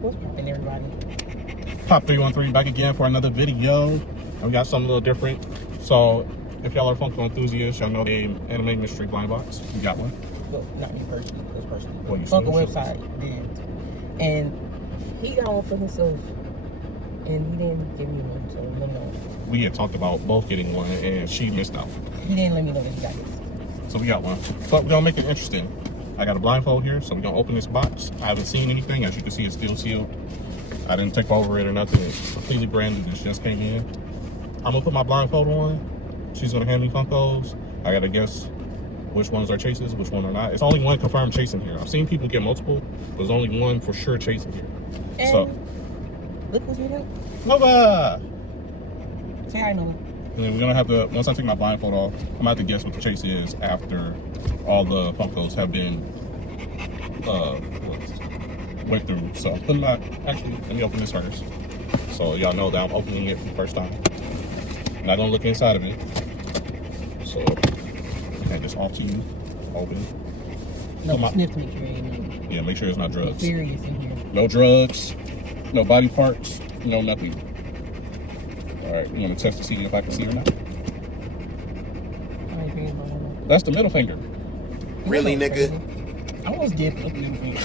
What's poppin', everybody? Pop 313 back again for another video. And we got something a little different. So, if y'all are Funko enthusiasts, y'all know the anime mystery blind box. You got one? Well, not me personally. This person. Well, you Funko website did, and he got one for himself, and he didn't give me one. So no. We had talked about both getting one, and she missed out. He didn't let me know that he got this. So we got one, but we're gonna make it interesting. I got a blindfold here, so we're gonna open this box. I haven't seen anything. As you can see, it's still sealed. I didn't take over it or nothing. It's completely brand new. This just came in. I'm gonna put my blindfold on. She's gonna hand me Funkos. I gotta guess which ones are chases, which one are not. It's only one confirmed chase in here. I've seen people get multiple, but there's only one for sure chase in here. And so look who's here. Nova! Say hi, Nova. And then we're gonna have to, once I take my blindfold off, I'm gonna have to guess what the chase is after all the Funkos have been went through. So I'm not, actually, let me open this first. So y'all know that I'm opening it for the first time. I'm not gonna look inside of it. So hand this off to you. Open. No, sniff to make sure it ain't. Yeah, make sure it's not drugs. Serious in here. No drugs, no body parts, no nothing. All right, you want to test to see if I can see or not? That's the middle finger. Really, nigga? I almost did put the middle finger.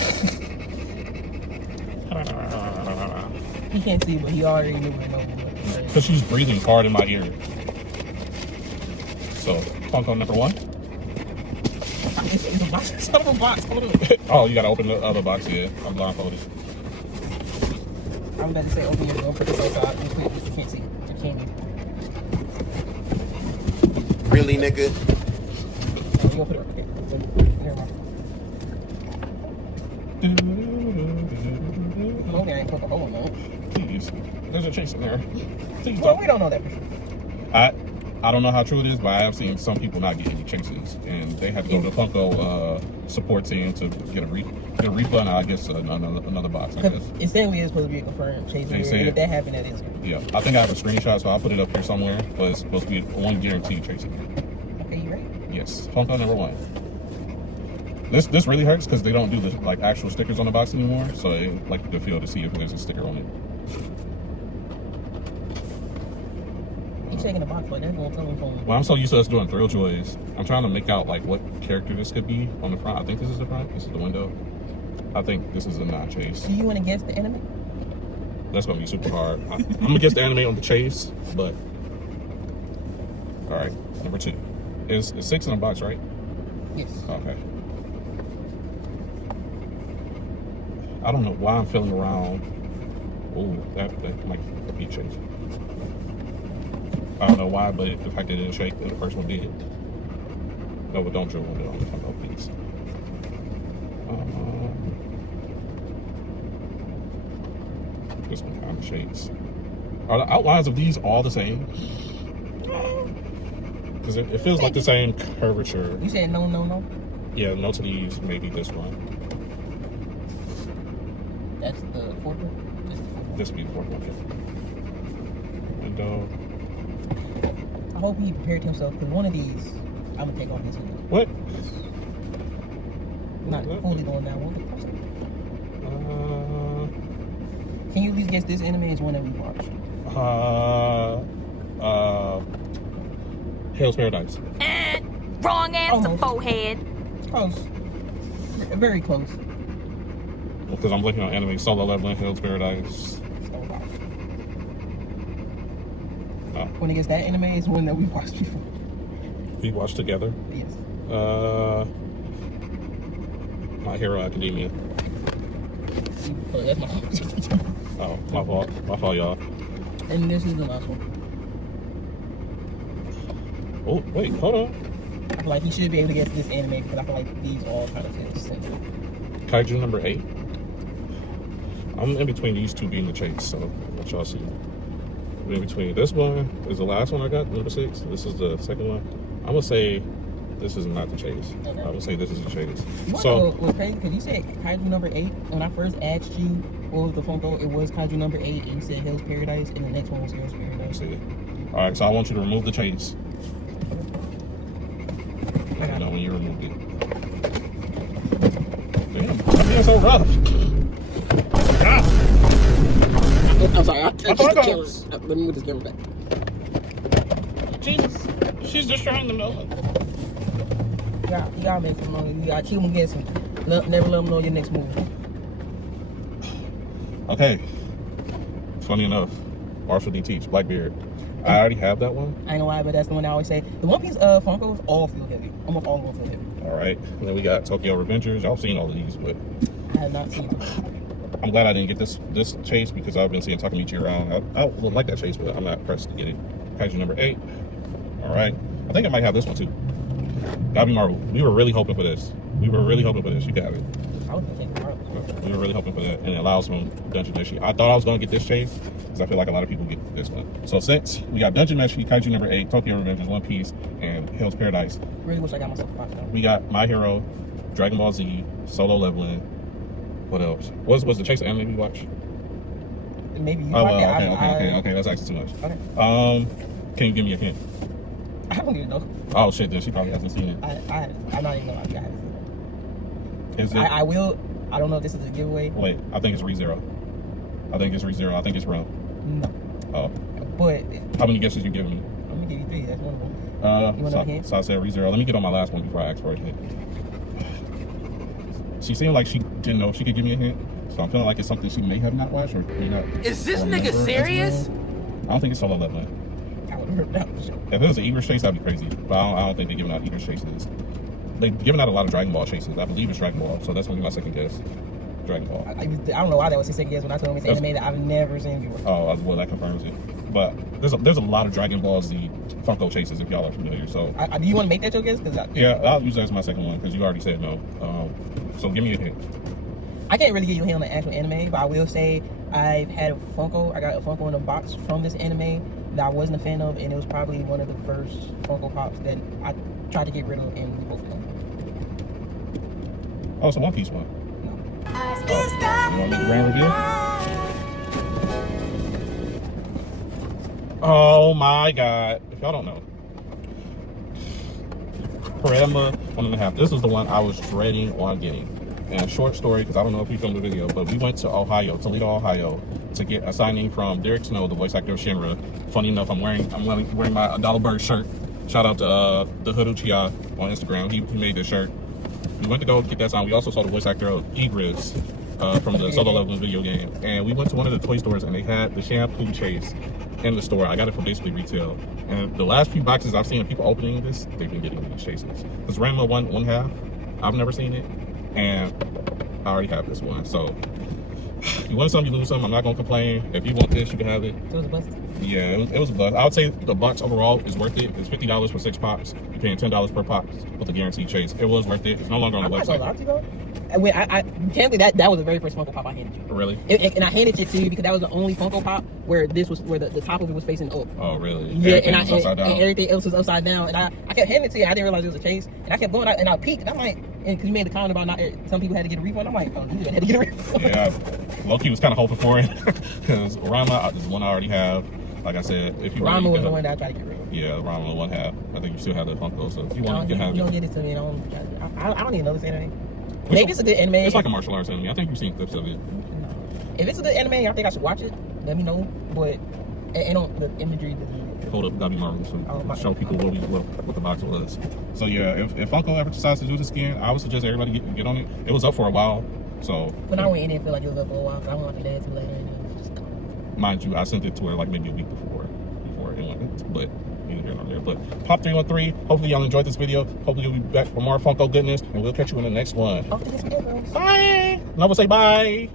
He can't see, but he already knew what it was. Because she's breathing hard in my ear. So, Funko number one. It's a box. It's out of a box. Hold on. Oh, you gotta open the other box here. I'm blindfolded. I'm about to say open your door, put this outside. You can't see it. You can't. Really, nigga? Oh, you open it. Okay. Never mind. Okay, I ain't put the hole in there. Please. There's a chase in there. Please Well, don't. we don't know that for sure. I don't know how true it is, but I have seen some people not get any chases, and they have to go to the Funko support team to get a refund. I guess another box. I guess. It said we is supposed to be a confirmed chase. They And said- if that happened, that is. Yeah, I think I have a screenshot, so I'll put it up here somewhere. But it's supposed to be one guaranteed chase. Okay, you ready? Yes, Funko number one. This really hurts because they don't do the like actual stickers on the box anymore, so I like to feel to see if there's a sticker on it. You checking the box like that's gonna tell me phone. Well, I'm so used to us doing thrill joys. I'm trying to make out like what character this could be on the front. I think this is the front. This is the window. I think this is a non-chase. Do you want to guess the enemy? That's gonna be super hard. I'm gonna guess the anime on the chase, but all right. Number two. It's 6 in a box, right? Yes. Okay. I don't know why I'm feeling around. Oh, that might be a chase. I don't know why, but the fact that it didn't shake, the first one did. No, but don't drill window on the Funko, please. This one kind of shakes. Are the outlines of these all the same? Because it feels like the same curvature. You said no. Yeah, no to these, maybe this one. That's the fourth one. This would be the fourth one. Window. I hope he prepared himself because one of these, I'm gonna take off his head. What? Not fully going down. What? Can you at least guess this anime is one that we watched? Hell's Paradise. Wrong answer, forehead. Close. Very close. Because I'm looking on anime Solo Leveling, Hell's Paradise. When it gets that anime is one that we watched before. We watched together. Yes. My Hero Academia. Oh, that's my fault. Oh, my fault. My fault, y'all. And this is the last one. Oh, wait, hold on. I feel like he should be able to guess this anime because I feel like these all kind of fit similar. Kaiju number 8. I'm in between these two being the chase, so let y'all see. In between this one is the last one I got, number 6. This is the second one. I'm gonna say this is not the chase. Okay. I would say this is the chase. You So what's crazy because you said Kaiju number 8. When I first asked you what was the Funko, it was Kaiju number 8, and you said Hell's Paradise, and the next one was Hell's Paradise. see it. All right, so I want you to remove the chase. Let me know when you removed it. Damn, I'm being so rough. Ah. I'm sorry. I touched thought the I camera. got- Let me move this camera back. Jesus, she's destroying the milk. You gotta make some money. You gotta keep them guessing. Never let them know your next move. Okay. Funny enough, Marshall D. Teach, Blackbeard. I already have that one. I ain't know why, but that's the one I always say. The One Piece Funkos all feel heavy. Almost all of them feel heavy. All right. And then we got Tokyo Revengers. Y'all seen all of these, but I have not seen them. I'm glad I didn't get this chase because I've been seeing Takamichi around. I would like that chase, but I'm not pressed to get it. Kaiju number 8. All right. I think I might have this one too. Gabimaru. We were really hoping for this. You got it. I was gonna take the Marvel. We were really hoping for that, and it allows some Dungeon Meshi. I thought I was going to get this chase because I feel like a lot of people get this one. So since we got Dungeon Meshi, Kaiju number 8, Tokyo Revengers, One Piece, and Hell's Paradise, Really wish I got myself a box now. we got My Hero, Dragon Ball Z, Solo Leveling. What else? Was the chase anime we watched? Maybe you Oh, watch well, it. okay. That's actually too much. Okay. Can you give me a hint? I don't even know. Oh shit, then she probably hasn't seen it. I'm not even gonna lie. I haven't seen it. Is it? I will. I don't know if this is a giveaway. Wait, I think it's ReZero. I think it's wrong. No. Oh, But how many guesses you giving me? I'm gonna give you 3. That's one of them. You want So, a hint? so I said ReZero. Let me get on my last one before I ask for a hint. She seemed like she didn't know if she could give me a hint, so I'm feeling like it's something she may have not watched or may not. Is this remember. nigga serious? I don't think it's Solo Leveling. I would remember that for sure. If it was an Eagles chase, that'd be crazy. But I don't think they're giving out Eagles chases. They've given out a lot of Dragon Ball chases. I believe it's Dragon Ball, so that's gonna be my second guess. Dragon Ball. I don't know why that was his second guess when I told him it's anime that I've never seen before. Oh, well, that confirms it. But there's a lot of Dragon Ball Z Funko chases if y'all are familiar. So Do you want to make that your guess? Because yeah, I'll use that as my second one because you already said no. So give me a hint. I can't really get you a hint on the actual anime, but I will say I've had a Funko. I got a Funko in a box from this anime that I wasn't a fan of, and it was probably one of the first Funko Pops that I tried to get rid of, and we both done. Oh, it's a One Piece one. No. You want me to grand review? Oh my god. If y'all don't know. Parema 1.5. This was the one I was dreading on getting. And short story, because I don't know if you filmed the video, but we went to Toledo, Ohio, to get a signing from Derek Snow, the voice actor of Shinra. Funny enough, I'm wearing my Adalberg shirt. Shout out to the Hood Uchiha on Instagram. He made this shirt. We went to go get that sign. We also saw the voice actor of Egris from the Solo Leveling video game. And we went to one of the toy stores and they had the shampoo chase in the store. I got it from basically retail. And the last few boxes I've seen of people opening this, they've been getting these chases. This Ranma 1.5, I've never seen it. And I already have this one. So you win some, you lose some. I'm not gonna complain. If you want this, you can have it. So it was a bust. Yeah, it was a bust. I would say the box overall is worth it. It's $50 for 6 pops. You're paying $10 per pop with a guaranteed chase. It was worth it. It's no longer on the I'm not website. gonna lie to you though. When candidly, that was the very first Funko Pop I handed you. Really? And I handed it to you because that was the only Funko Pop where the top of it was facing up. Oh, really? Yeah, Everything and was upside down. everything else was upside down. And I kept handing it to you. I didn't realize it was a chase. And I kept going and I peeked. And I'm like, and because you made the comment about some people had to get a refund. I'm like, oh, you had to get a refund. Yeah, Loki was kind of hoping for it because Rama is one I already have. Like I said, if you Rama want, was the one that I tried to get rid of. Yeah, Rama the one have. I think you still have that Funko, so if you want, you can have You it. don't get it to me. I don't even know this anime. Maybe it's a good anime. It's like a martial arts anime. I think you've seen clips of it. No. If it's a good anime, I think I should watch it. Let me know. But and on the imagery doesn't. Hold up, Gabimaru, so show people what the box was. So yeah, if Funko ever decides to do this again, I would suggest everybody get on it. It was up for a while, so. But I didn't feel like it was up for a while. I wanted to dance later, and it was just gone. Mind you, I sent it to her like maybe a week before it went, but neither here nor there. But Pop 313, hopefully y'all enjoyed this video. Hopefully you'll be back for more Funko goodness, and we'll catch you in the next one. Hopefully this video goes. Bye. And I will say bye.